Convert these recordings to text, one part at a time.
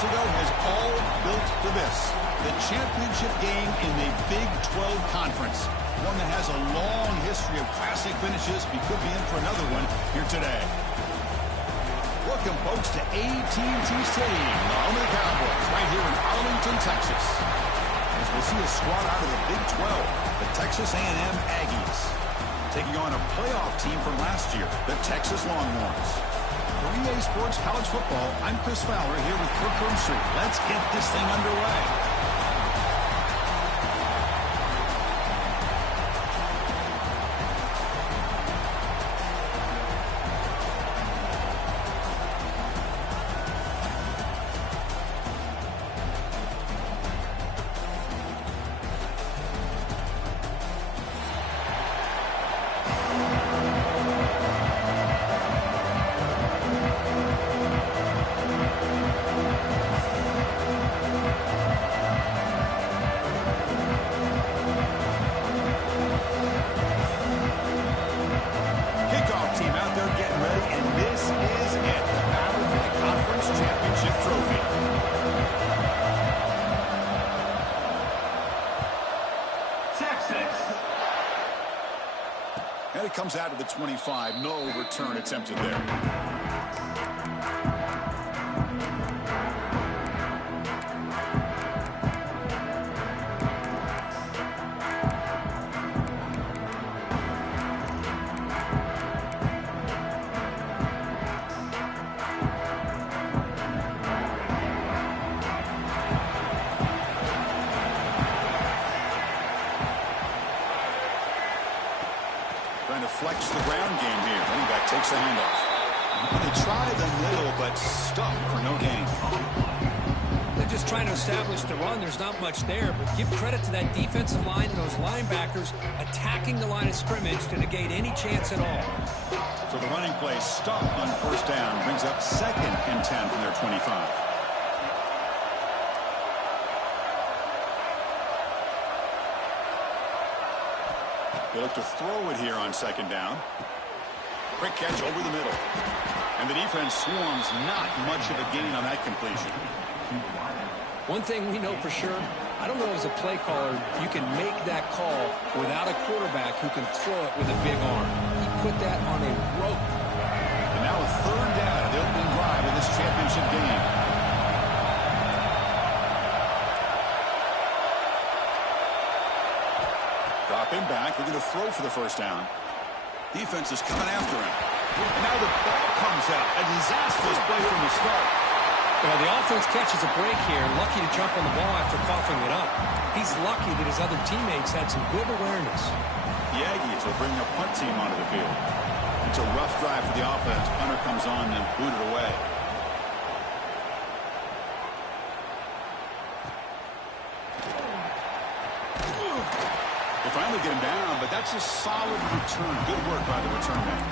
months ago has all built to this. The championship game in the Big 12 Conference. One that has a long history of classic finishes. We could be in for another one here today. Welcome, folks, to AT&T Stadium, the home of the Cowboys, right here in Arlington, Texas. As we'll see a squad out of the Big 12, the Texas A&M Aggies, taking on a playoff team from last year, the Texas Longhorns. For EA Sports College Football, I'm Chris Fowler here with Kirk Street. Let's get this thing underway. And it comes out of the 25. No return attempted there. Trying to flex the ground game here. Running back takes the handoff. They try the middle, but stuck for no gain. They're just trying to establish the run. There's not much there, but give credit to that defensive line and those linebackers attacking the line of scrimmage to negate any chance at all. So the running play stopped on first down. Brings up 2nd and 10 from their 25. They look to throw it here on 2nd down. Quick catch over the middle. And the defense swarms. Not much of a gain on that completion. One thing we know for sure, I don't know as a play caller, you can make that call without a quarterback who can throw it with a big arm. He put that on a rope. And now a 3rd down of the opening drive in this championship game. Dropping back, they're going to throw for the first down. Defense is coming after him. And now the ball comes out. A disastrous play from the start. Well, the offense catches a break here. Lucky to jump on the ball after coughing it up. He's lucky that his other teammates had some good awareness. The Aggies will bring a punt team onto the field. It's a rough drive for the offense. Punter comes on and booted away. They finally get him down, but that's a solid return. Good work by the return man.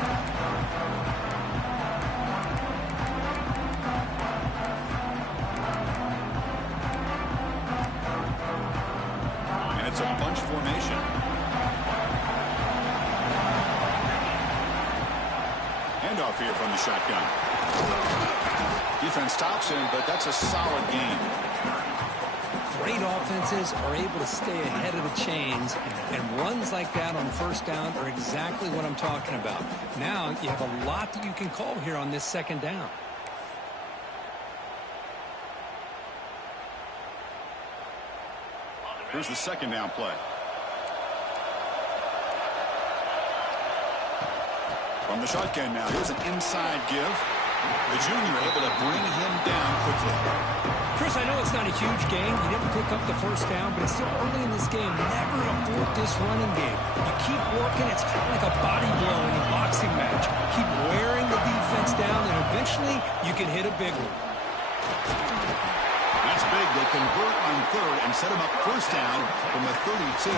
And it's a bunch formation. Handoff here from the shotgun. Defense stops him, but that's a solid gain. Great offenses are able to stay ahead of the chains, and runs like that on first down are exactly what I'm talking about. Now you have a lot that you can call here on this 2nd down. Here's the 2nd down play. From the shotgun now, here's an inside give. The junior able to bring him down quickly. Chris, I know it's not a huge gain. You didn't pick up the first down, but it's still early in this game. Never abort this running game. You keep working. It's kind of like a body blow in a boxing match. Keep wearing the defense down, and eventually you can hit a big one. That's big. They convert on 3rd and set him up first down from the 32.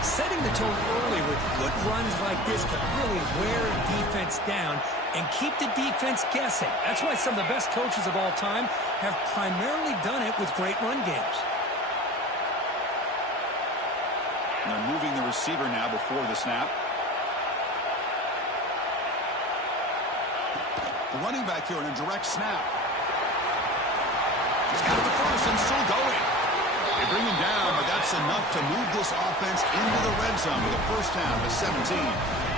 Setting the tone early with good runs like this can really wear a defense down and keep the defense guessing. That's why some of the best coaches of all time have primarily done it with great run games. And they're moving the receiver now before the snap. The running back here in a direct snap. He's got the first and still going. They bring him down, but that's enough to move this offense into the red zone with a first down to 17.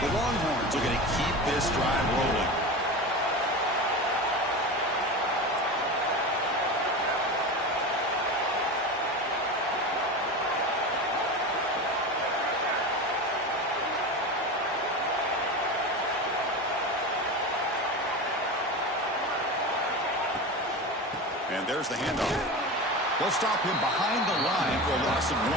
The Longhorns are going to keep this drive rolling. And there's the handoff. They'll stop him behind the line for a loss of 1.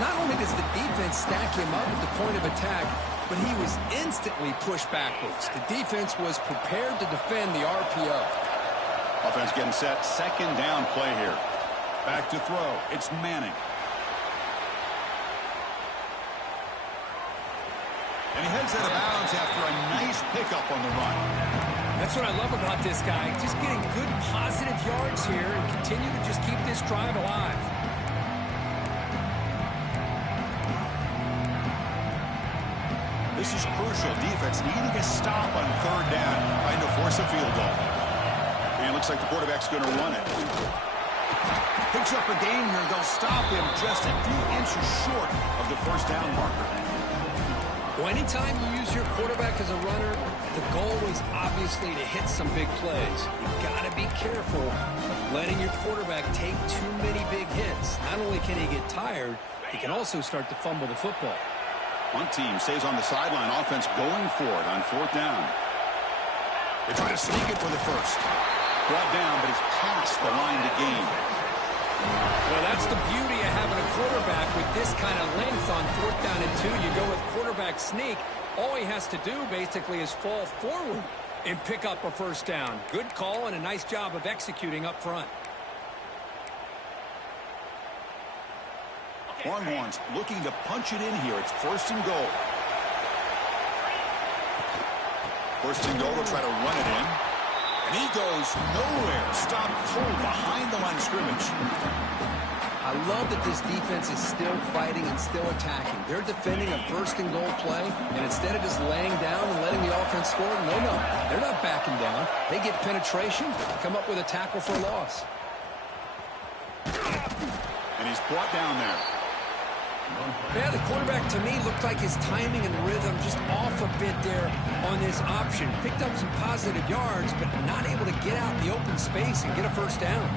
Not only does the defense stack him up at the point of attack, but he was instantly pushed backwards. The defense was prepared to defend the RPO. Offense getting set. Second down play here. Back to throw. It's Manning. And he heads out of bounds after a nice pickup on the run. That's what I love about this guy. Just getting good positive yards here and continue to just keep this drive alive. This is crucial. Defense needing a stop on third down, trying to force a field goal. And it looks like the quarterback's going to run it. Picks up a gain here. They'll stop him just a few inches short of the first down marker. Well, anytime you use your quarterback as a runner, the goal is obviously to hit some big plays. You've got to be careful of letting your quarterback take too many big hits. Not only can he get tired, he can also start to fumble the football. One team stays on the sideline. Offense going for it on fourth down. They try to sneak it for the first. Brought down, but he's past the line to gain. Well, that's the beauty of having a quarterback with this kind of length on fourth down and 2. You go with quarterback sneak. All he has to do basically is fall forward and pick up a first down. Good call and a nice job of executing up front. Longhorns looking to punch it in here. It's first and goal. First and goal, they'll try to run it in. And he goes nowhere. Stopped cold behind the line of scrimmage. I love that this defense is still fighting and still attacking. They're defending a first and goal play, and instead of just laying down and letting the offense score, no, they're not backing down. They get penetration, come up with a tackle for a loss. And he's brought down there. Yeah, the quarterback, to me, looked like his timing and rhythm just off a bit there on this option. Picked up some positive yards, but not able to get out in the open space and get a first down.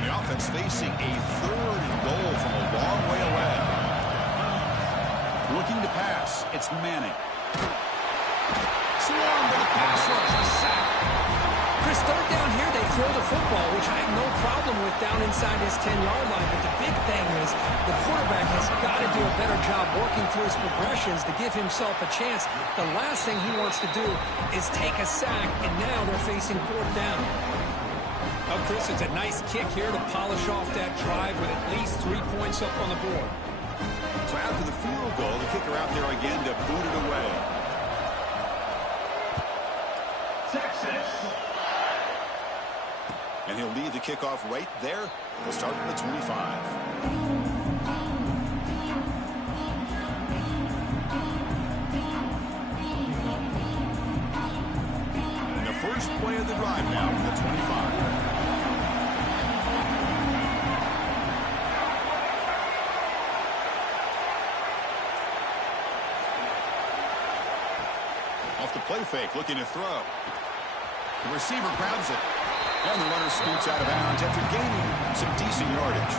The offense facing a third and goal from a long way away. Looking to pass. It's Manning. Swarmed by the pass rush. A sack. Chris, third down here, they throw the football, which I have no problem with down inside his 10-yard line. But the big thing is the quarterback has got to do a better job working through his progressions to give himself a chance. The last thing he wants to do is take a sack, and now they're facing fourth down. Oh, Chris, it's a nice kick here to polish off that drive with at least 3 points up on the board. So after the field goal, the kicker out there again to boot it away. Texas. And he'll leave the kickoff right there. They'll start at the 25. And the first play of the drive now from the 25. Off the play fake, looking to throw. The receiver grabs it. And the runner scoots out of bounds after gaining some decent yardage.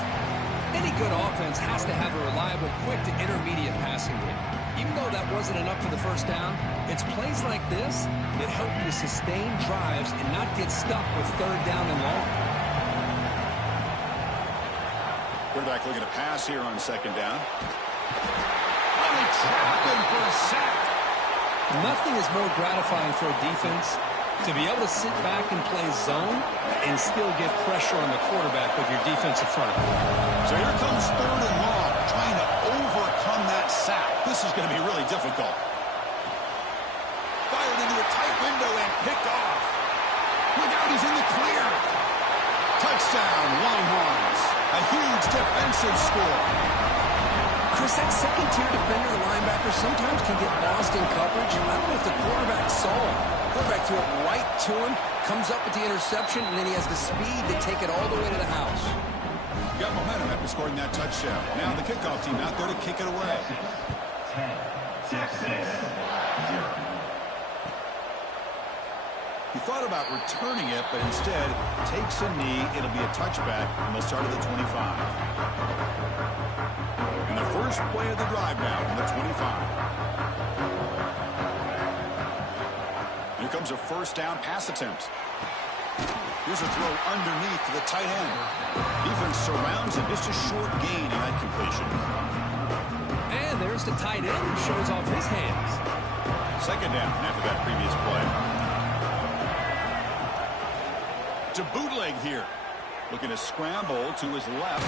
Any good offense has to have a reliable, quick to intermediate passing game. Even though that wasn't enough for the first down, it's plays like this that help you to sustain drives and not get stuck with third down and long. Quarterback looking to pass here on second down. Oh, they trap him for a sack. Nothing is more gratifying for a defense to be able to sit back and play zone and still get pressure on the quarterback with your defensive front. So here comes third and long, trying to overcome that sack. This is going to be really difficult. Fired into a tight window and picked off. Look out, he's in the clear. Touchdown, Longhorns. A huge defensive score. Chris, that second-tier defender, the linebacker, sometimes can get lost in coverage. I don't know if the quarterback saw him. Quarterback threw it right to him, comes up with the interception, and then he has the speed to take it all the way to the house. Got momentum after scoring that touchdown. Now the kickoff team out there to kick it away. 10, 6, 0. He thought about returning it, but instead takes a knee. It'll be a touchback, and they'll start at the 25. And the first play of the drive now from the 25. Here comes a first down pass attempt. Here's a throw underneath to the tight end. Defense surrounds him. Just a short gain in that completion. And there's the tight end who shows off his hands. Second down after that previous play. To bootleg here. Looking to scramble to his left.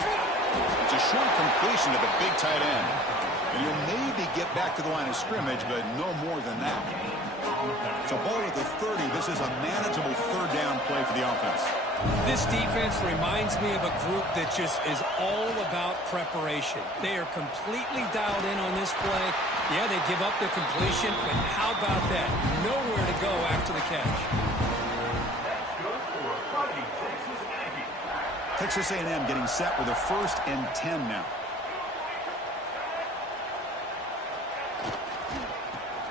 It's a short completion to the big tight end. And he'll maybe get back to the line of scrimmage, but no more than that. So ball at the 30. This is a manageable third down play for the offense. This defense reminds me of a group that just is all about preparation. They are completely dialed in on this play. Yeah, they give up the completion, but how about that? Nowhere to go after the catch. Texas A&M getting set with a 1st and 10 now.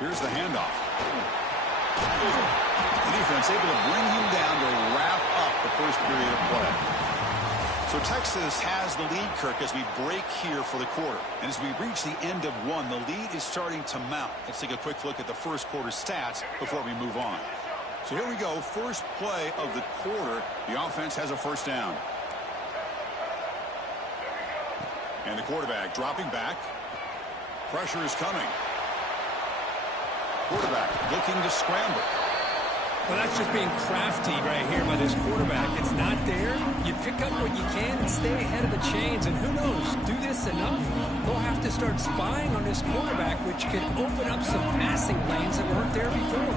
Here's the handoff. The defense able to bring him down to wrap up the first period of play. So Texas has the lead, Kirk, as we break here for the quarter. And as we reach the end of one, the lead is starting to mount. Let's take a quick look at the first quarter stats before we move on. So here we go. First play of the quarter. The offense has a first down. And the quarterback dropping back. Pressure is coming. Quarterback looking to scramble. Well, that's just being crafty right here by this quarterback. It's not there. You pick up what you can and stay ahead of the chains. And who knows, do this enough, they'll have to start spying on this quarterback, which could open up some passing lanes that weren't there before.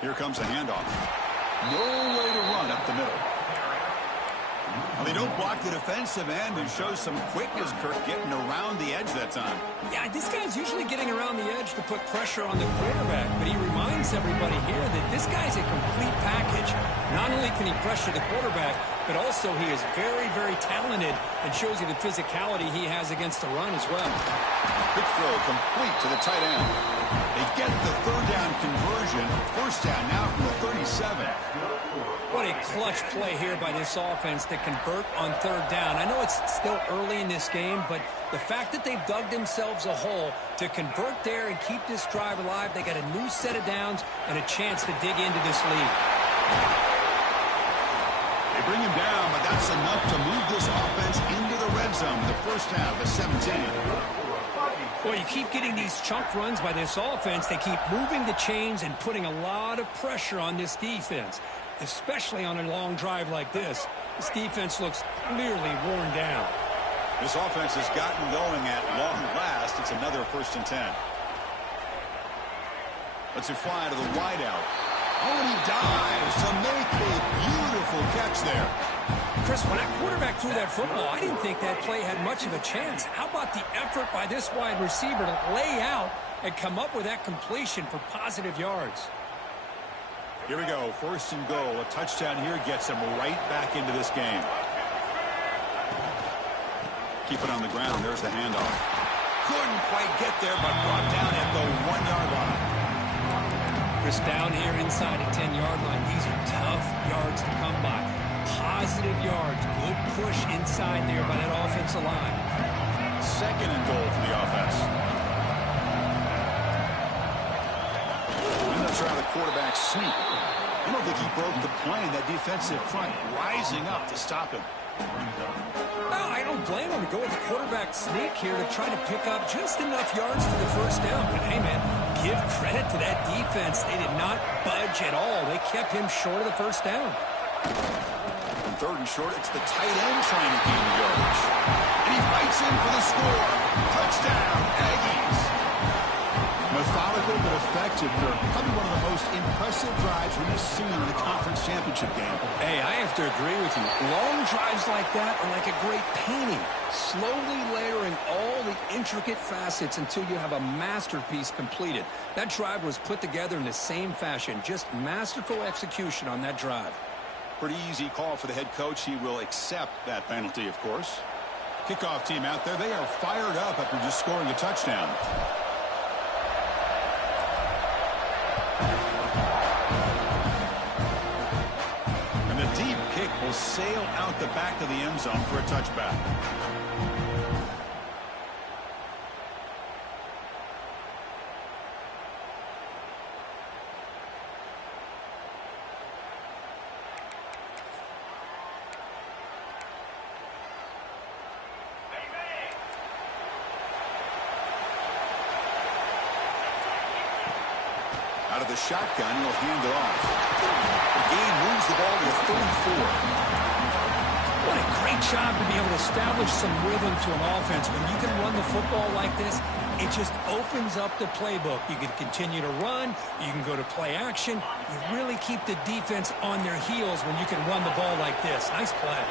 Here comes a handoff. No way to run up the middle. Well, they don't block the defensive end and show some quickness, Kirk, getting around the edge that time. Yeah, this guy's usually getting around the edge to put pressure on the quarterback, but he reminds everybody here that this guy's a complete package. Not only can he pressure the quarterback, but also he is very, very talented and shows you the physicality he has against the run as well. Quick throw complete to the tight end. They get the third down conversion. First down now from the 37. What a clutch play here by this offense to convert on third down. I know it's still early in this game, but the fact that they've dug themselves a hole to convert there and keep this drive alive, they got a new set of downs and a chance to dig into this lead. They bring him down, but that's enough to move this offense into the red zone. The first half, the 17. Well, you keep getting these chunk runs by this offense. They keep moving the chains and putting a lot of pressure on this defense, especially on a long drive like this. This defense looks clearly worn down. This offense has gotten going at long last. It's another 1st and 10. Let's fly to the wideout. Oh, and he dives to make a beautiful catch there. Chris, when that quarterback threw that football, I didn't think that play had much of a chance. How about the effort by this wide receiver to lay out and come up with that completion for positive yards? Here we go, 1st and goal. A touchdown here gets him right back into this game. Keep it on the ground. There's the handoff. Couldn't quite get there, but brought down at the 1-yard line. Chris, down here inside the 10-yard line, these are tough yards to come by. Positive yards, good push inside there by that offensive line. 2nd and goal for the offense. And that's around the quarterback sneak. I don't think he broke the plane. That defensive front rising up to stop him. Well, I don't blame him to go with the quarterback sneak here to try to pick up just enough yards for the first down. But hey, man, give credit to that defense. They did not budge at all. They kept him short of the first down. On 3rd and short, it's the tight end trying to gain yardage. And he fights in for the score. Touchdown, Aggies. Methodical but effective work. Probably one of the most impressive drives we've seen in the conference championship game. Hey, I have to agree with you. Long drives like that are like a great painting. Slowly layering all the intricate facets until you have a masterpiece completed. That drive was put together in the same fashion. Just masterful execution on that drive. Pretty easy call for the head coach. He will accept that penalty, of course. Kickoff team out there. They are fired up after just scoring a touchdown. And the deep kick will sail out the back of the end zone for a touchback. Out of the shotgun, he'll hand it off. The game moves the ball to the 34. What a great job to be able to establish some rhythm to an offense. When you can run the football like this, it just opens up the playbook. You can continue to run. You can go to play action. You really keep the defense on their heels when you can run the ball like this. Nice play.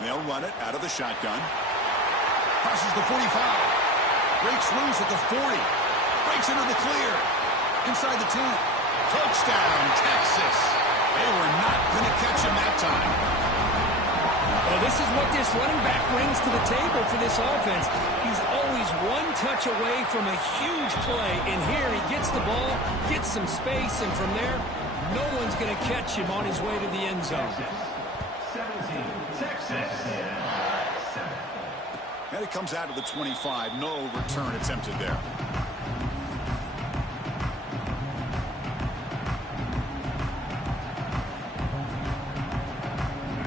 And they'll run it out of the shotgun. Crosses the 45. Breaks loose at the 40. Breaks into the clear. Inside the 10. Touchdown, Texas. They were not going to catch him that time. Well, this is what this running back brings to the table for this offense. He's always one touch away from a huge play. And here he gets the ball, gets some space, and from there, no one's going to catch him on his way to the end zone. 17, Texas. And it comes out of the 25. No return attempted there.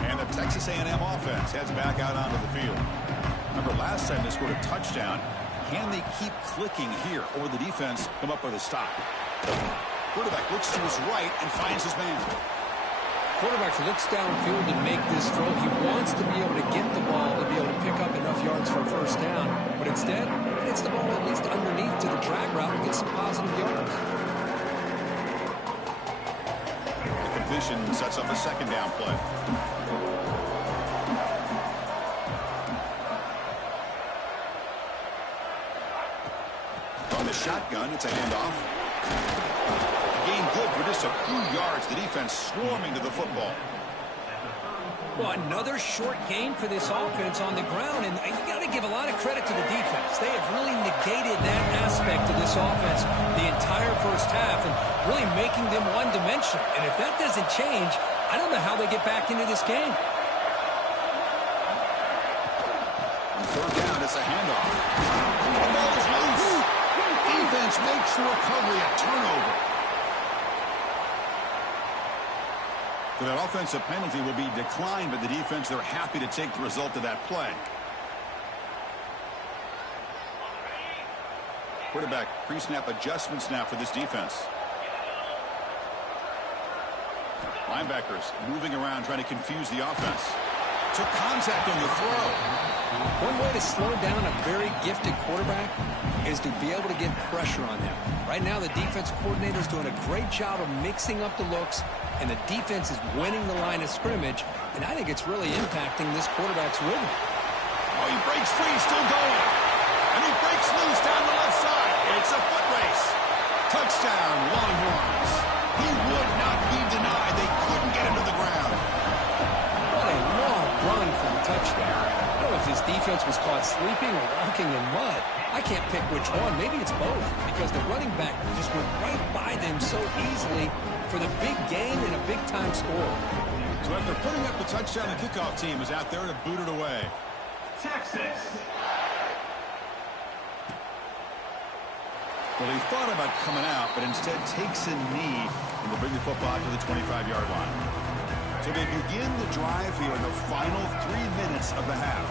And the Texas A&M offense heads back out onto the field. Remember, last time they scored a touchdown. Can they keep clicking here, or will the defense come up with a stop? Quarterback looks to his right and finds his man. Quarterback looks downfield and make this throw. He wants to be able to get the ball to be able to pick up enough yards for a first down. But instead, he gets the ball at least underneath to the drag route and gets some positive yards. The completion sets up a second down play. From the shotgun, it's a handoff. Gain good for just a few yards. The defense swarming to the football. Well, another short game for this offense on the ground, and you got to give a lot of credit to the defense. They have really negated that aspect of this offense the entire first half and really making them one-dimensional. And if that doesn't change, I don't know how they get back into this game. On third down, it's a handoff. The ball is loose. Defense makes the recovery a turnover. So that offensive penalty will be declined by the defense. They're happy to take the result of that play. Quarterback pre-snap adjustments now for this defense. Linebackers moving around trying to confuse the offense. Took contact on the throw. One way to slow down a very gifted quarterback is to be able to get pressure on them. Right now, the defense coordinator is doing a great job of mixing up the looks, and the defense is winning the line of scrimmage, and I think it's really impacting this quarterback's rhythm. Oh, he breaks free, still going. And he breaks loose down the left side. It's a foot race. Touchdown, Longhorns. He would not be denied. They couldn't get him to the ground. What a long run for the touchdown. I don't know if his defense was caught sleeping or walking in mud. I can't pick which one. Maybe it's both, because the running back just went right by them so easily for the big gain and a big-time score. So after putting up the touchdown, the kickoff team is out there to boot it away. Texas. Well, he thought about coming out, but instead takes a knee and will bring the football to the 25-yard line. So they begin the drive here in the final 3 minutes of the half.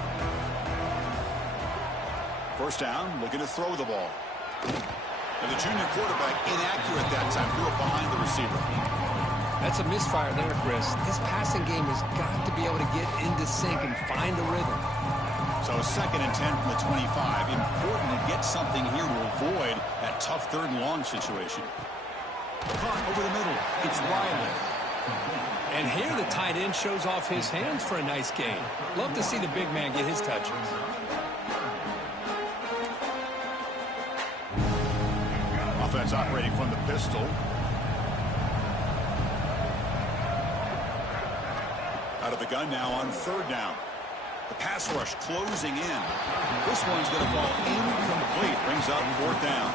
First down, looking to throw the ball. And the junior quarterback inaccurate that time, threw it behind the receiver. That's a misfire there, Chris. This passing game has got to be able to get into sync and find a rhythm. So 2nd and 10 from the 25. Important to get something here to avoid that tough 3rd and long situation. Caught over the middle. It's Riley. And here the tight end shows off his hands for a nice gain. Love to see the big man get his touches. Offense operating from the pistol. Out of the gun now on 3rd down. The pass rush closing in. This one's going to fall incomplete. Brings up 4th down.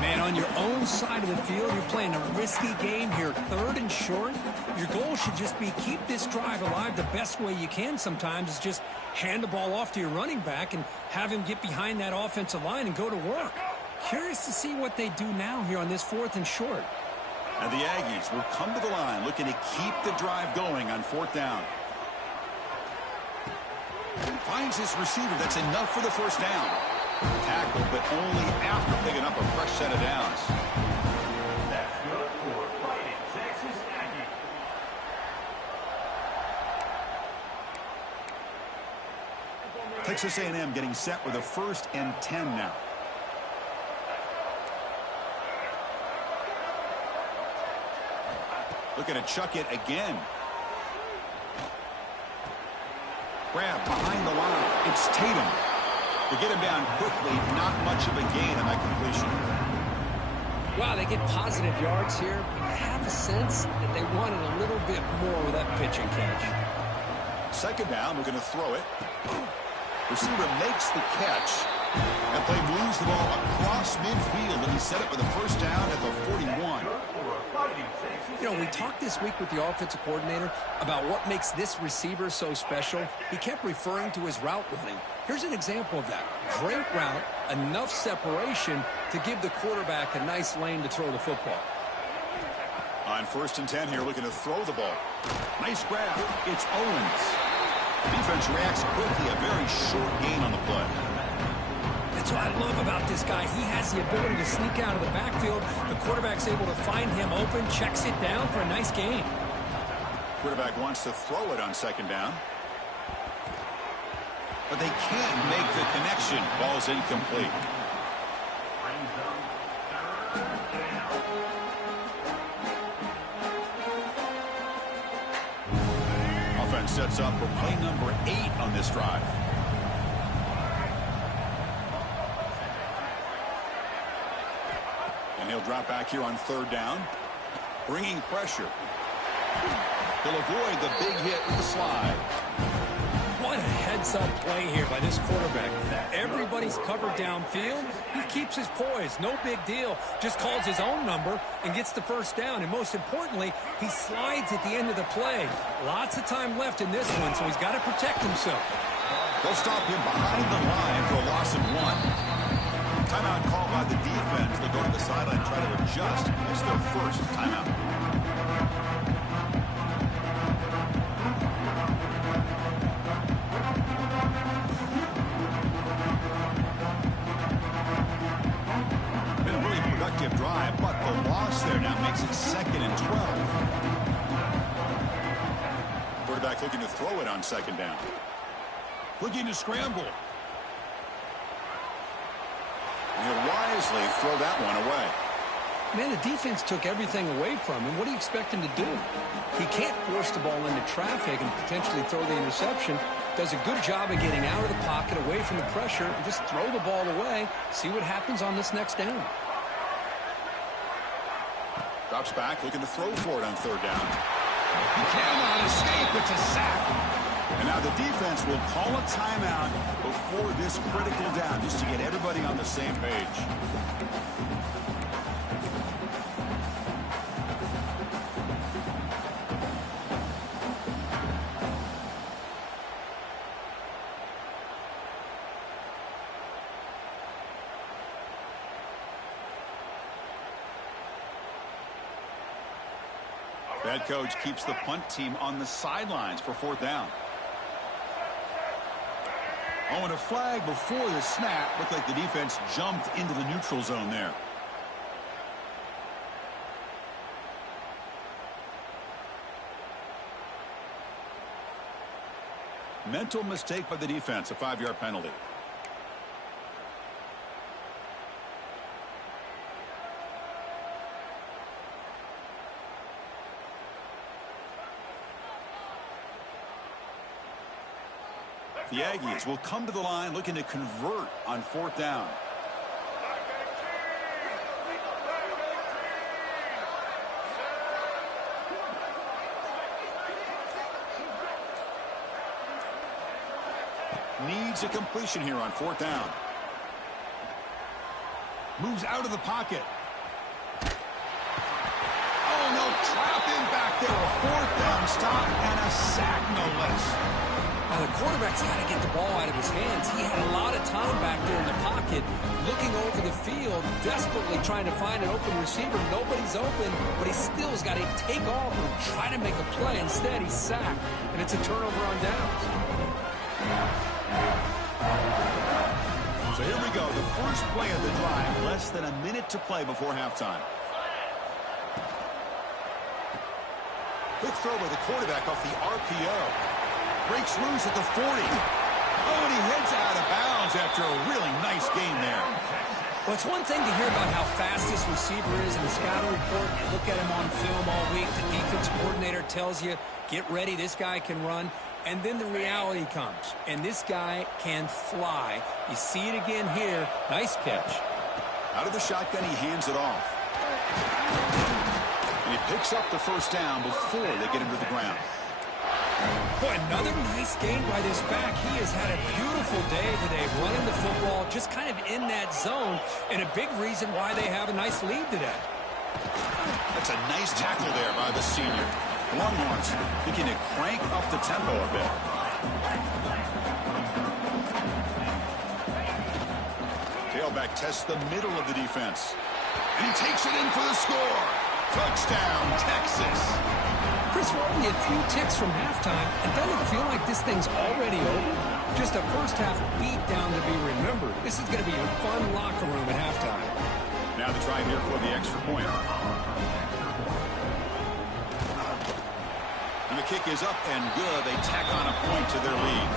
Man, on your own side of the field, you're playing a risky game here. 3rd and short. Your goal should just be keep this drive alive the best way you can sometimes is just hand the ball off to your running back and have him get behind that offensive line and go to work. Curious to see what they do now here on this 4th and short. And the Aggies will come to the line looking to keep the drive going on 4th down. Finds his receiver. That's enough for the 1st down. Tackle, but only after picking up a fresh set of downs. That's good for Fighting Texas Aggies. Texas A&M getting set with a 1st and 10 now. Looking to chuck it again. Grab behind the line. It's Tatum. They get him down quickly. Not much of a gain on that completion. Wow, they get positive yards here, but I have a sense that they wanted a little bit more with that pitch and catch. 2nd down, we're going to throw it. Receiver makes the catch. And play moves the ball across midfield, and he set it with a 1st down at the 41. You know, we talked this week with the offensive coordinator about what makes this receiver so special. He kept referring to his route running. Here's an example of that. Great route, enough separation to give the quarterback a nice lane to throw the football. On 1st and 10 here, looking to throw the ball. Nice grab. It's Owens. Defense reacts quickly. A very short gain on the play. That's what I love about this guy. He has the ability to sneak out of the backfield. The quarterback's able to find him open, checks it down for a nice gain. Quarterback wants to throw it on 2nd down. But they can't make the connection. Ball's incomplete. Offense sets up for play number 8 on this drive. And he'll drop back here on 3rd down. Bringing pressure. He'll avoid the big hit with the slide. What a heads-up play here by this quarterback. Everybody's covered downfield. He keeps his poise. No big deal. Just calls his own number and gets the 1st down. And most importantly, he slides at the end of the play. Lots of time left in this one, so he's got to protect himself. They'll stop him behind the line for a loss of 1. Timeout called by the defense. They'll go to the sideline and try to adjust. It's their 1st timeout. Been a really productive drive, but the loss there now makes it 2nd and 12. Quarterback looking to throw it on 2nd down. Looking to scramble. And he'll wisely throw that one away. Man, the defense took everything away from him. What do you expect him to do? He can't force the ball into traffic and potentially throw the interception. Does a good job of getting out of the pocket, away from the pressure, and just throw the ball away. See what happens on this next down. Drops back, looking to throw for it on 3rd down. He cannot escape. It's a sack. And now the defense will call a timeout before this critical down, just to get everybody on the same page. Head coach keeps the punt team on the sidelines for 4th down. Oh, and a flag before the snap. Looked like the defense jumped into the neutral zone there. Mental mistake by the defense, a 5-yard penalty. The Aggies will come to the line looking to convert on 4th down. Needs a completion here on 4th down. Moves out of the pocket. Oh, no, trap him back there. A 4th down stop and a sack, no less. Now, the quarterback's got to get the ball out of his hands. He had a lot of time back there in the pocket, looking over the field, desperately trying to find an open receiver. Nobody's open, but he still has got to take off and try to make a play. Instead, he's sacked, and it's a turnover on downs. So here we go, the first play of the drive, less than a minute to play before halftime. Quick throw by the quarterback off the RPO. Breaks loose at the 40. Oh, and he heads out of bounds after a really nice game there. Well, it's one thing to hear about how fast this receiver is in the scouting report. You look at him on film all week. The defense coordinator tells you, get ready, this guy can run. And then the reality comes, and this guy can fly. You see it again here. Nice catch. Out of the shotgun, he hands it off. And he picks up the first down before they get him to the ground. Boy, another nice game by this back. He has had a beautiful day today running the football, just kind of in that zone, and a big reason why they have a nice lead today. That's a nice tackle there by the senior. Longhorns looking to crank up the tempo a bit. Tailback tests the middle of the defense. And he takes it in for the score. Touchdown, Texas. Chris, we're only a few ticks from halftime, and doesn't it feel like this thing's already over? Just a first-half beat down to be remembered. This is going to be a fun locker room at halftime. Now they try here for the extra point. And the kick is up and good. They tack on a point to their lead.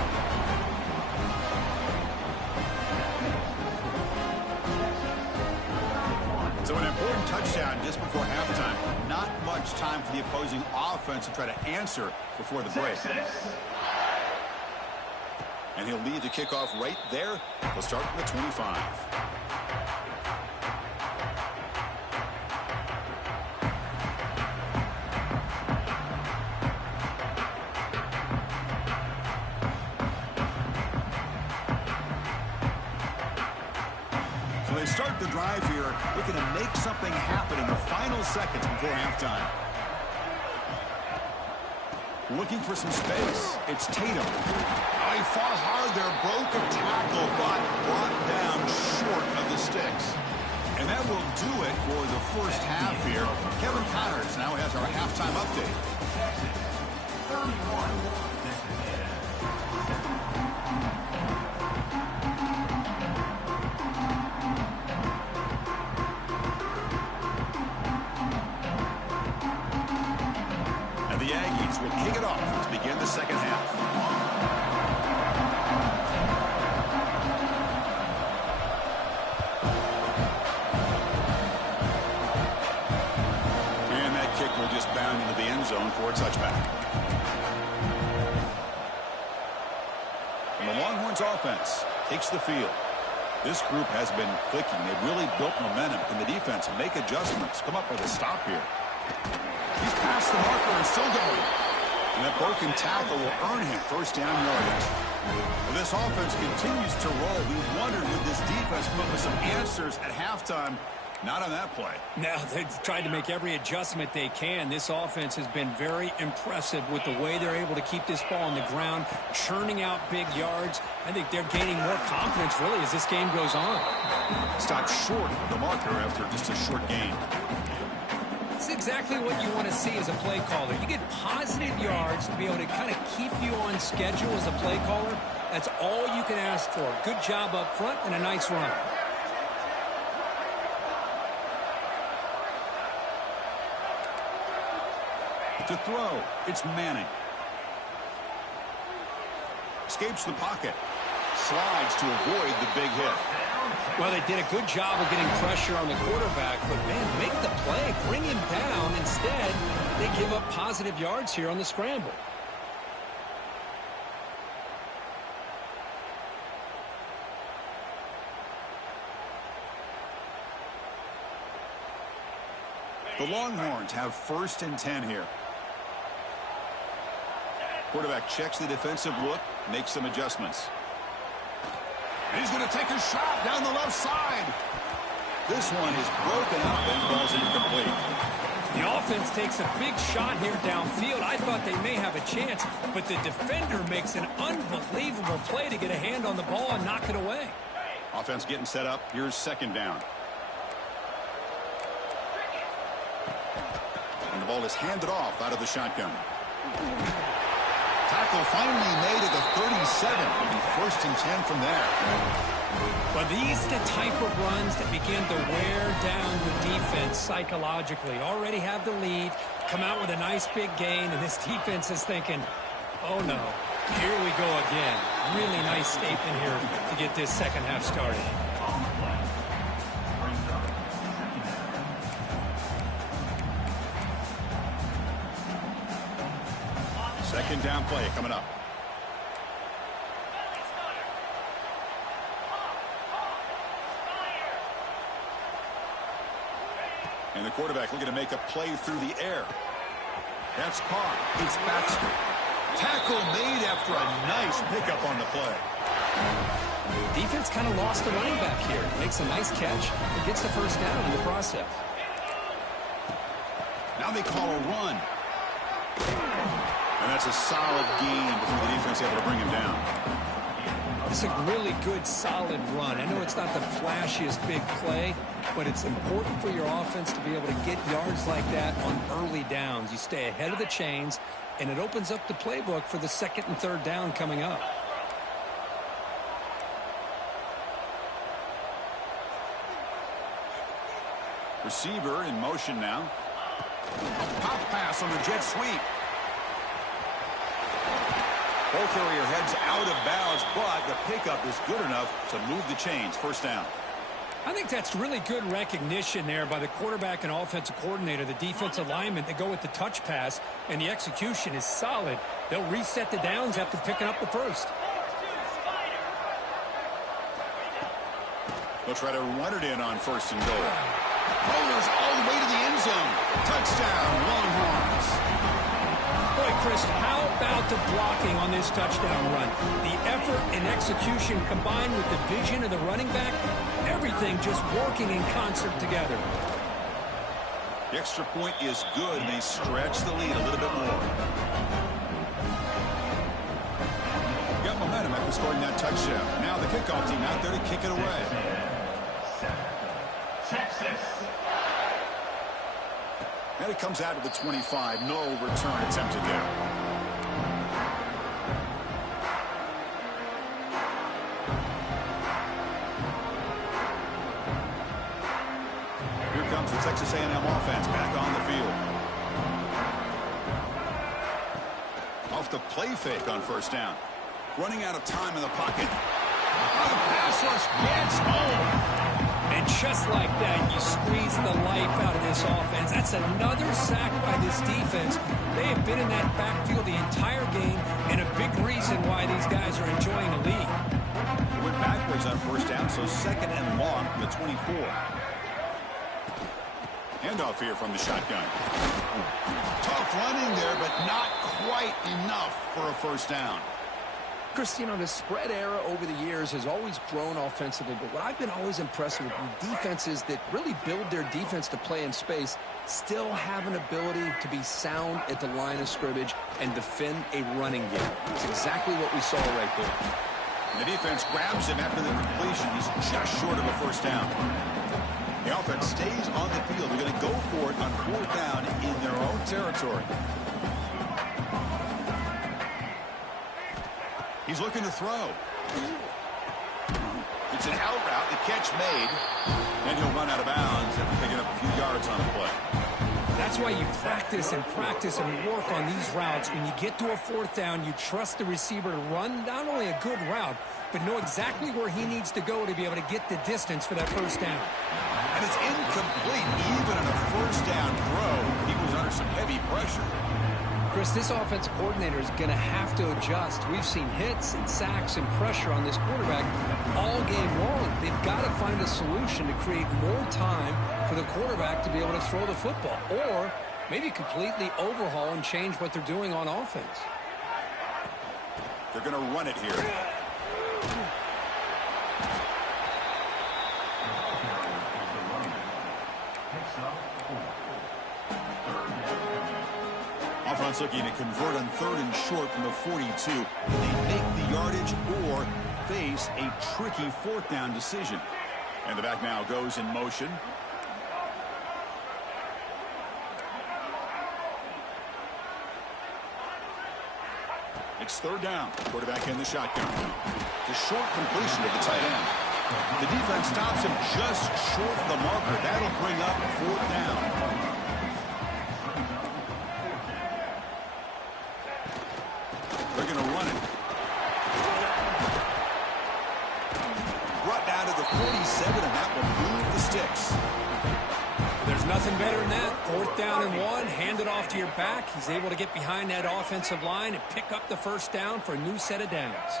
So an important touchdown just before halftime. Not much time for the opposing offense to try to answer before the break. And he'll lead the kickoff right there. He'll start from the 25. So they start the drive here, looking to make something happen in the final seconds before halftime. Looking for some space. It's Tatum. Oh, he fought hard there, broke a tackle, but brought down short of the sticks. And that will do it for the first half here. Kevin Connors now has our halftime update. 31. The Aggies will kick it off to begin the second half. And that kick will just bound into the end zone for a touchback. And the Longhorns offense takes the field. This group has been clicking. They've really built momentum. Can the defense make adjustments? Come up with a stop here. He's past the marker and still going. And that broken tackle will earn him first down yardage. Well, this offense continues to roll. We wondered, would this defense come up with some answers at halftime? Not on that play. Now, they've tried to make every adjustment they can. This offense has been very impressive with the way they're able to keep this ball on the ground, churning out big yards. I think they're gaining more confidence, really, as this game goes on. Stopped short of the marker after just a short gain. It's exactly what you want to see as a play caller. You get positive yards to be able to kind of keep you on schedule as a play caller. That's all you can ask for. Good job up front and a nice run. To throw, it's Manning. Escapes the pocket. Slides to avoid the big hit. Well, they did a good job of getting pressure on the quarterback, but, man, make the play. Bring him down. Instead, they give up positive yards here on the scramble. The Longhorns have 1st and 10 here. Quarterback checks the defensive look, makes some adjustments. And he's going to take a shot down the left side. This one is broken up and falls incomplete. The offense takes a big shot here downfield. I thought they may have a chance, but the defender makes an unbelievable play to get a hand on the ball and knock it away. Offense getting set up. Here's 2nd down. And the ball is handed off out of the shotgun. Tackle finally made at the 37. It'll be 1st and 10 from there. But these the type of runs that begin to wear down the defense psychologically. Already have the lead, come out with a nice big gain, and this defense is thinking, oh no, here we go again. Really nice statement here to get this second half started. Second down play coming up. And the quarterback looking to make a play through the air. That's caught. It's Baxter. Tackle made after a nice pickup on the play. Defense kind of lost the running back here. Makes a nice catch and gets the 1st down in the process. Now they call a run. And that's a solid gain before the defense able to bring him down. It's a really good, solid run. I know it's not the flashiest big play, but it's important for your offense to be able to get yards like that on early downs. You stay ahead of the chains, and it opens up the playbook for the 2nd and 3rd down coming up. Receiver in motion now. A pop pass on the jet sweep. Ball carrier heads out of bounds, but the pickup is good enough to move the chains. 1st down. I think that's really good recognition there by the quarterback and offensive coordinator, the defensive lineman. They go with the touch pass, and the execution is solid. They'll reset the downs after picking up the 1st. They'll try to run it in on 1st and goal. Bowlers all the way to the end zone. Touchdown, Longhorns. Boy, Chris, how about the blocking on this touchdown run? The effort and execution combined with the vision of the running back, everything just working in concert together. The extra point is good, and they stretch the lead a little bit more. Got momentum after scoring that touchdown. Now the kickoff team out there to kick it away. Texas. And it comes out of the 25. No return attempted there. Here comes the Texas A&M offense back on the field. Off the play fake on 1st down. Running out of time in the pocket. Oh, the pass rush gets home. And just like that, you squeeze the life out of this offense. That's another sack by this defense. They have been in that backfield the entire game, and a big reason why these guys are enjoying a lead. They went backwards on 1st down, so 2nd and long from the 24. Handoff here from the shotgun. Tough running there, but not quite enough for a 1st down. Chris, you know, the spread era over the years has always grown offensively, but what I've been always impressed with defenses that really build their defense to play in space still have an ability to be sound at the line of scrimmage and defend a running game. It's exactly what we saw right there. The defense grabs him after the completion. He's just short of a 1st down. The offense stays on the field. They're going to go for it on 4th down in their own territory. He's looking to throw. It's an out route. The catch made. And he'll run out of bounds after picking up a few yards on the play. That's why you practice and work on these routes. When you get to a fourth down, you trust the receiver to run not only a good route, but know exactly where he needs to go to be able to get the distance for that first down. And it's incomplete. Even on a first down throw, he was under some heavy pressure. Chris, this offensive coordinator is going to have to adjust. We've seen hits and sacks and pressure on this quarterback all game long. They've got to find a solution to create more time for the quarterback to be able to throw the football, or maybe completely overhaul and change what they're doing on offense. They're going to run it here. Offense looking to convert on 3rd and short from the 42. They make the yardage or face a tricky 4th down decision. And the back now goes in motion. It's 3rd down. Quarterback in the shotgun. The short completion of the tight end. The defense stops him just short of the marker. That'll bring up 4th down. They're going to run it. Brought down to the 47, and that will move the sticks. There's nothing better than that. 4th down and 1. Hand it off to your back. He's able to get behind that offensive line and pick up the first down for a new set of downs.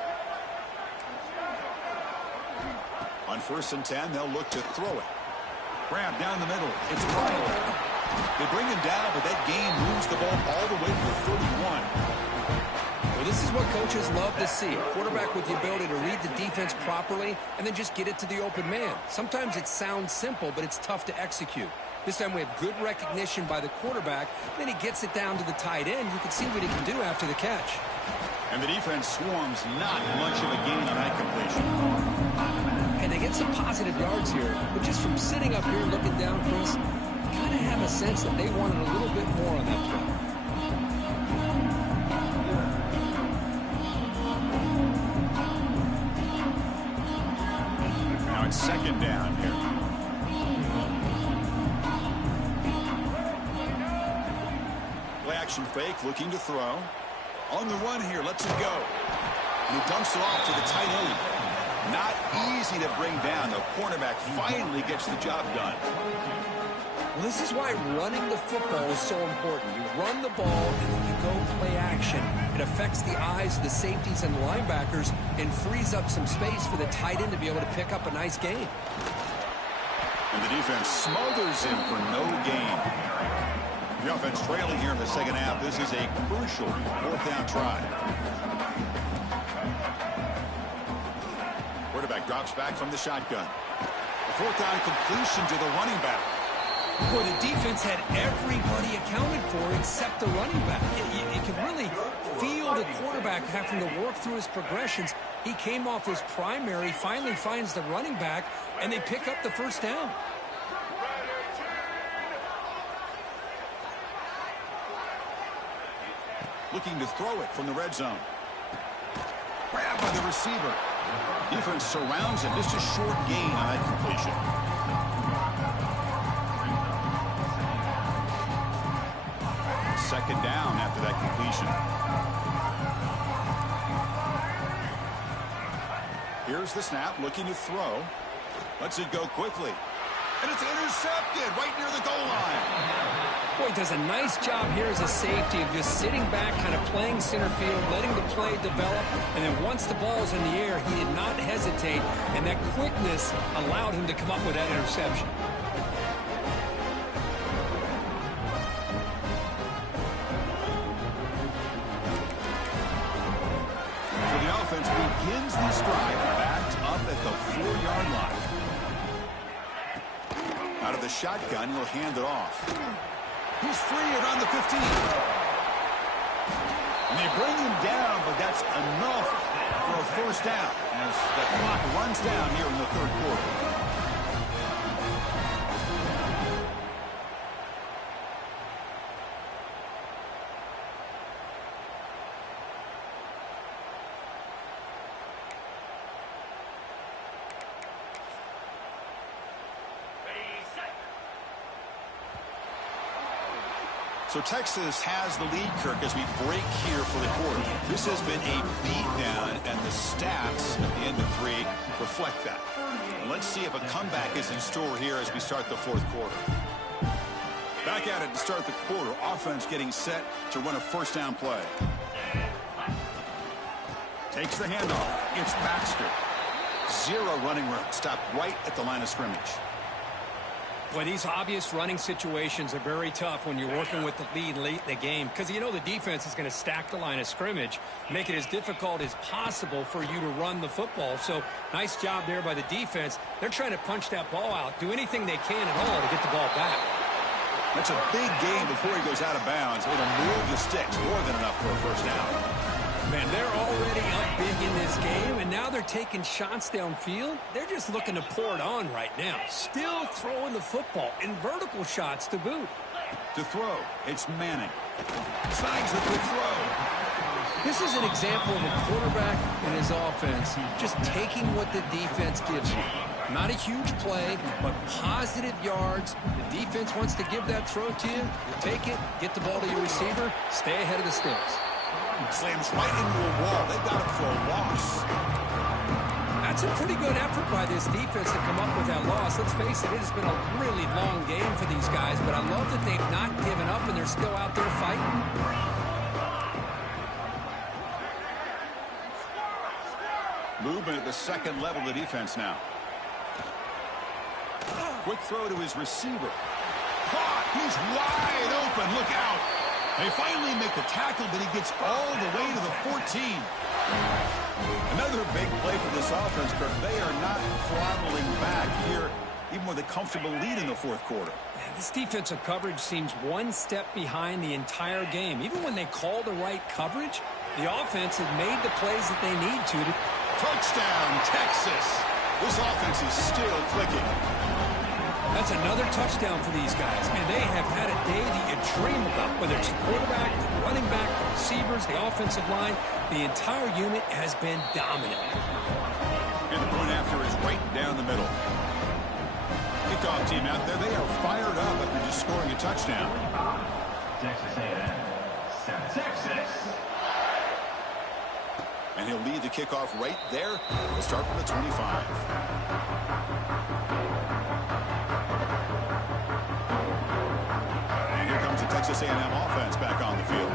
On 1st and 10, they'll look to throw it. Grab down the middle. It's Pryor. They bring him down, but that gain moves the ball all the way to the 31. Well, this is what coaches love to see. A quarterback with the ability to read the defense properly and then just get it to the open man. Sometimes it sounds simple, but it's tough to execute. This time we have good recognition by the quarterback. Then he gets it down to the tight end. You can see what he can do after the catch. And the defense swarms not much of a gain on that completion. And they get some positive yards here. But just from sitting up here looking down, Chris, you kind of have a sense that they wanted a little bit more on that play. Now it's 2nd down here. Play action fake, looking to throw. On the run here, lets it go. And he dumps it off to the tight end. Not easy to bring down. The cornerback finally gets the job done. Well, this is why running the football is so important. You run the ball and then you go play action. It affects the eyes of the safeties and the linebackers and frees up some space for the tight end to be able to pick up a nice gain. And the defense smothers him for no gain. The offense trailing here in the 2nd half. This is a crucial 4th down try. Quarterback drops back from the shotgun. The 4th down completion to the running back. Boy, the defense had everybody accounted for except the running back. You can really feel the quarterback having to work through his progressions. He came off his primary, finally finds the running back, and they pick up the first down. Looking to throw it from the red zone. Grabbed by the receiver. Defense surrounds him. Just a short gain on that completion. Second down after that completion. Here's the snap, looking to throw. Lets it go quickly. And it's intercepted right near the goal line. Boy, he does a nice job here as a safety of just sitting back, kind of playing center field, letting the play develop, and then once the ball's in the air, he did not hesitate, and that quickness allowed him to come up with that interception. So the offense begins the stride backed up at the 4-yard line. Out of the shotgun, he'll hand it off. He's free around the 15. And they bring him down, but that's enough for a first down as the clock runs down here in the 3rd quarter. So Texas has the lead, Kirk, as we break here for the quarter. This has been a beatdown, and the stats at the end of 3 reflect that. And let's see if a comeback is in store here as we start the fourth quarter. Back at it to start the quarter. Offense getting set to run a first down play. Takes the handoff. It's Baxter. 0 running room. Stopped right at the line of scrimmage. Boy, these obvious running situations are very tough when you're working with the lead late in the game because you know the defense is going to stack the line of scrimmage, make it as difficult as possible for you to run the football. So nice job there by the defense. They're trying to punch that ball out, do anything they can at all to get the ball back. That's a big gain before he goes out of bounds. It'll move the sticks, more than enough for a first down. Man, they're already up big in this game, and now they're taking shots downfield. They're just looking to pour it on right now. Still throwing the football in vertical shots to boot. To throw, it's Manning. Snags the quick throw. This is an example of a quarterback and his offense just taking what the defense gives you. Not a huge play, but positive yards. The defense wants to give that throw to you. You take it, get the ball to your receiver, stay ahead of the sticks. Slams right into a wall. They got it for a loss. That's a pretty good effort by this defense to come up with that loss. Let's face it, it has been a really long game for these guys, but I love that they've not given up and they're still out there fighting. Movement at the second level of the defense now. Quick throw to his receiver. Caught. He's wide open. Look out. They finally make the tackle, but he gets all the way to the 14. Another big play for this offense, Kirk. They are not throttling back here, even with a comfortable lead in the fourth quarter. This defensive coverage seems one step behind the entire game. Even when they call the right coverage, the offense has made the plays that they need to. Touchdown, Texas. This offense is still clicking. That's another touchdown for these guys. Man, they have had a day that you dream about, whether it's the quarterback, the running back, the receivers, the offensive line. The entire unit has been dominant. And the point after is right down the middle. Kickoff team out there. They are fired up after just scoring a touchdown. Texas A&M. Texas. And he'll lead the kickoff right there. We'll start from the 25. And here comes the Texas A&M offense back on the field.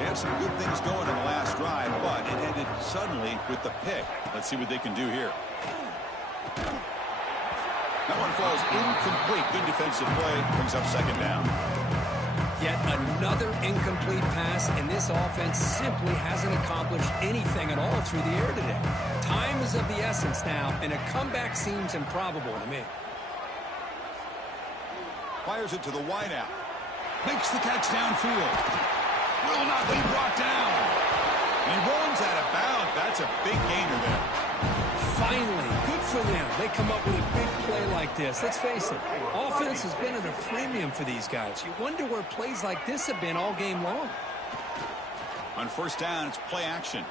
They had some good things going in the last drive, but it ended suddenly with the pick. Let's see what they can do here. That one falls incomplete. Good defensive play. Brings up second down. Yet another incomplete pass, and this offense simply hasn't accomplished anything at all through the air today. Time is of the essence now, and a comeback seems improbable to me. Fires it to the wideout. Makes the catch downfield. Will not be brought down. And he rolls out of bounds. That's a big gainer there. Finally, good for them. They come up with a big play like this. Let's face it, offense has been at a premium for these guys. You wonder where plays like this have been all game long. On first down, it's play action.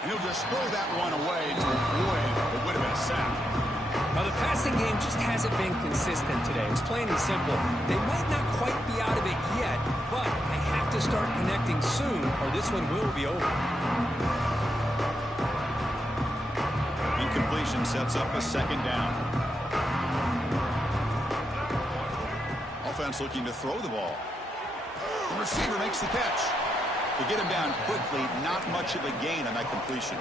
And he'll just throw that one away to avoid what would have been a sack. Now, the passing game just hasn't been consistent today. It's plain and simple. They might not quite be out of it yet, but they have to start connecting soon, or this one will be over. Incompletion sets up a second down. Offense looking to throw the ball. The receiver makes the catch. To get him down quickly, not much of a gain on that completion.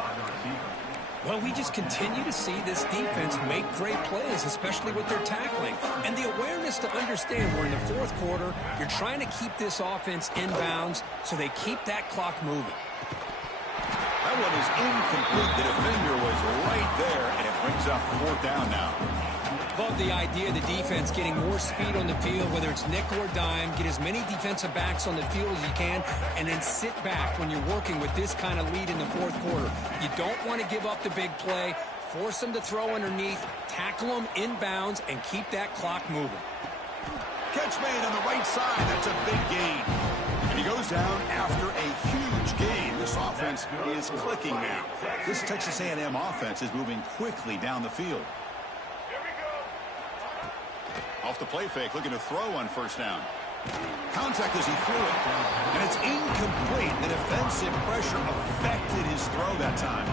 Well, we just continue to see this defense make great plays, especially with their tackling. And the awareness to understand we're in the fourth quarter, you're trying to keep this offense in bounds so they keep that clock moving. That one is incomplete. The defender was right there, and it brings up fourth down now. Love the idea of the defense getting more speed on the field, whether it's nickel or dime, get as many defensive backs on the field as you can, and then sit back when you're working with this kind of lead in the fourth quarter. You don't want to give up the big play, force them to throw underneath, tackle them in bounds, and keep that clock moving. Catch made on the right side. That's a big gain. And he goes down after a huge gain. This offense is clicking now. This Texas A&M offense is moving quickly down the field. the play fake, looking to throw on first down. Contact as he threw it. And it's incomplete. The defensive pressure affected his throw that time.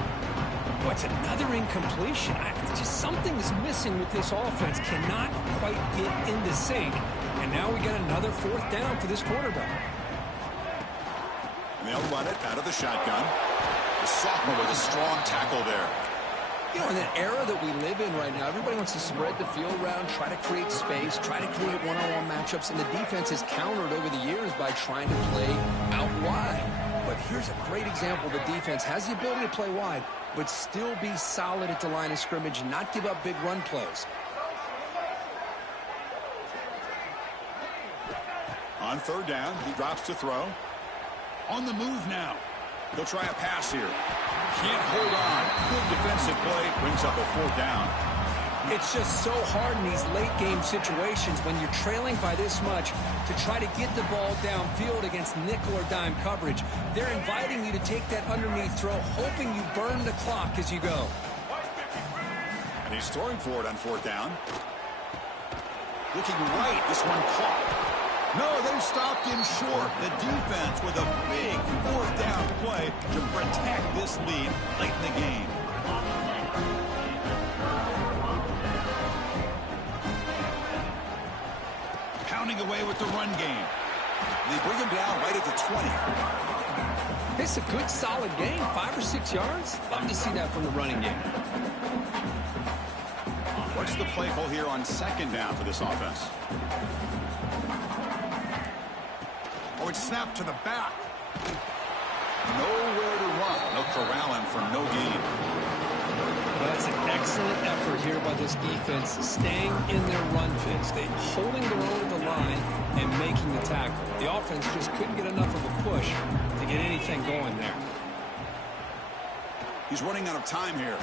What's another incompletion? Just something is missing with this offense. Cannot quite get into sync. And now we got another fourth down for this quarterback. And they'll run it out of the shotgun. The sophomore with a strong tackle there. You know, in that era that we live in right now, everybody wants to spread the field around, try to create space, try to create one-on-one matchups, and the defense has countered over the years by trying to play out wide. But here's a great example. The defense has the ability to play wide, but still be solid at the line of scrimmage and not give up big run plays. On third down, he drops to throw. On the move now. He'll try a pass here. Can't hold on. Good defensive play. Brings up a fourth down. It's just so hard in these late-game situations when you're trailing by this much to try to get the ball downfield against nickel or dime coverage. They're inviting you to take that underneath throw, hoping you burn the clock as you go. And he's throwing for it on fourth down. Looking right. This one caught. No, they stopped him short. The defense with a big fourth down play to protect this lead late in the game. Pounding away with the run game. They bring him down right at the 20. It's a good, solid game, 5 or 6 yards. Love to see that from the running game. What's the play call here on second down for this offense? Oh, it's snapped to the back. Nowhere to run. They'll corral him for no gain. That's an excellent effort here by this defense, staying in their run fits. They holding their own at the line and making the tackle. The offense just couldn't get enough of a push to get anything going there. He's running out of time here.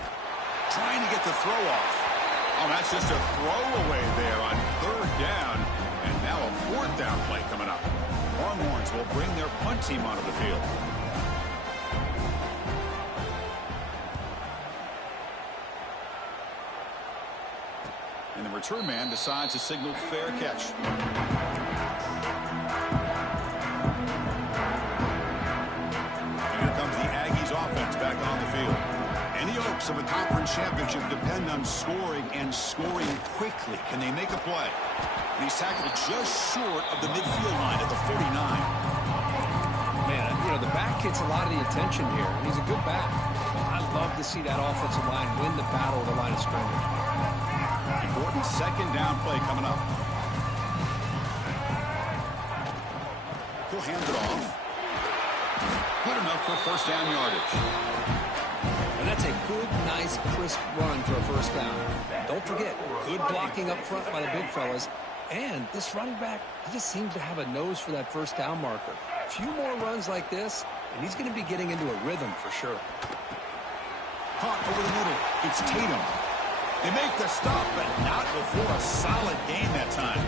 Trying to get the throw off. Oh, that's just a throwaway there on third down. And now a fourth down play coming up. Longhorns will bring their punt team onto the field. And the return man decides to signal fair catch. And here comes the Aggies offense back on the field. Any hopes of a conference championship depend on scoring and scoring quickly. Can they make a play? And he's tackled just short of the midfield line at the 49. Man, you know, the back gets a lot of the attention here. He's a good back. I love to see that offensive line win the battle of the line of scrimmage. Important second down play coming up. He'll hand it off. Good enough for first down yardage. And that's a good, nice, crisp run for a first down. Don't forget, good blocking up front by the big fellas. And this running back, he just seems to have a nose for that first down marker. A few more runs like this, and he's going to be getting into a rhythm for sure. Caught over the middle. It's Tatum. They make the stop, but not before a solid gain that time.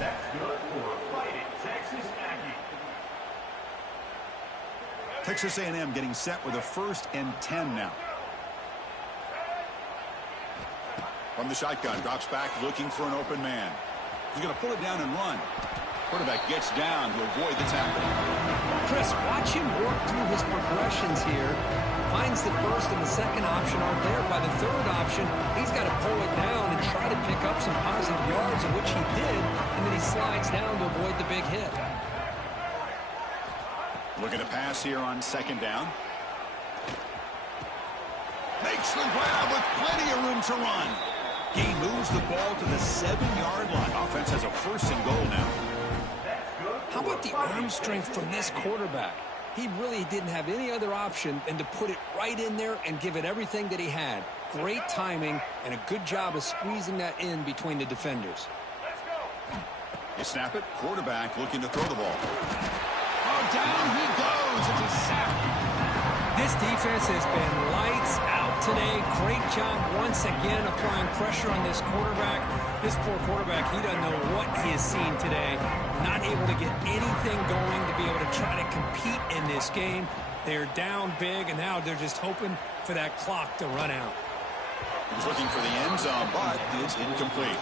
That's good for a Fighting Texas Aggie. Texas A&M getting set with a 1st and 10 now. From the shotgun, drops back, looking for an open man. He's going to pull it down and run. Quarterback gets down to avoid the tackle. Chris, watch him work through his progressions here. Finds the first and the second option aren't there. By the third option, he's got to pull it down and try to pick up some positive yards, of which he did, and then he slides down to avoid the big hit. Looking to pass here on second down. Makes the grab with plenty of room to run. He moves the ball to the 7-yard line. Offense has a 1st and goal now. How about the arm strength from this quarterback? He really didn't have any other option than to put it right in there and give it everything that he had. Great timing and a good job of squeezing that in between the defenders. You snap it. Quarterback looking to throw the ball. Oh, down he goes. It's a sack. This defense has been lights out today. Great job once again applying pressure on this quarterback. This poor quarterback, he doesn't know what he has seen today. Not able to get anything going to be able to try to compete in this game. They're down big, and now they're just hoping for that clock to run out. He was looking for the end zone, but it's incomplete.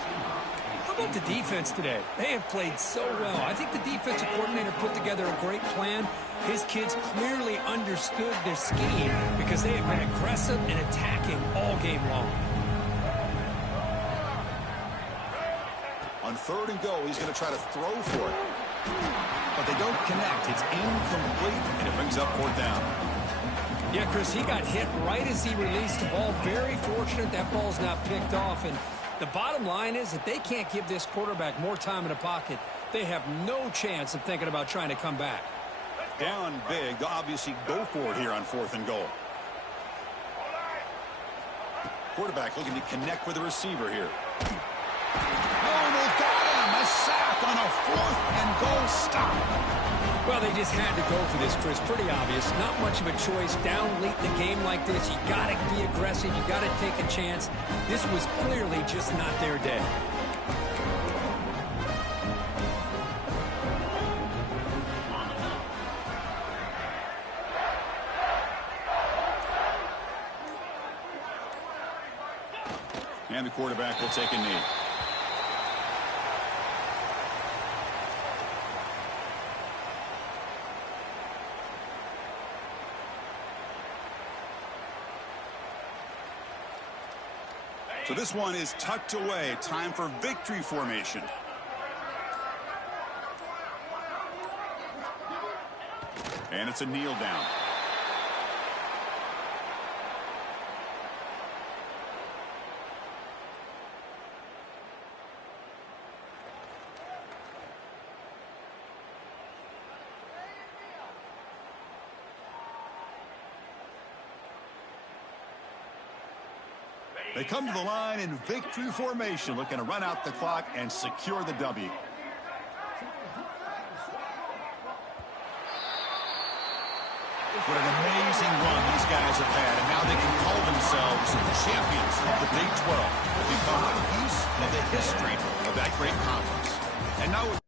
How about the defense today? They have played so well. I think the defensive coordinator put together a great plan. His kids clearly understood their scheme because they have been aggressive and attacking all game long. On 3rd and goal, he's going to try to throw for it. But they don't connect. It's incomplete, and it brings up 4th down. Yeah, Chris, he got hit right as he released the ball. Very fortunate that ball's not picked off. And the bottom line is that they can't give this quarterback more time in the pocket. They have no chance of thinking about trying to come back. Down big. They'll obviously go for it here on 4th and goal. Quarterback looking to connect with the receiver here. Oh, they've got him. A sack on a 4th and goal stop. Well, they just had to go for this, Chris. Pretty obvious. Not much of a choice. Down late in the game like this, you got to be aggressive. You got to take a chance. This was clearly just not their day. And the quarterback will take a knee. So this one is tucked away. Time for victory formation. And it's a kneel down. They come to the line in victory formation, looking to run out the clock and secure the W. What an amazing run these guys have had, and now they can call themselves champions of the Big 12. They've become a piece of the history of that great conference. And now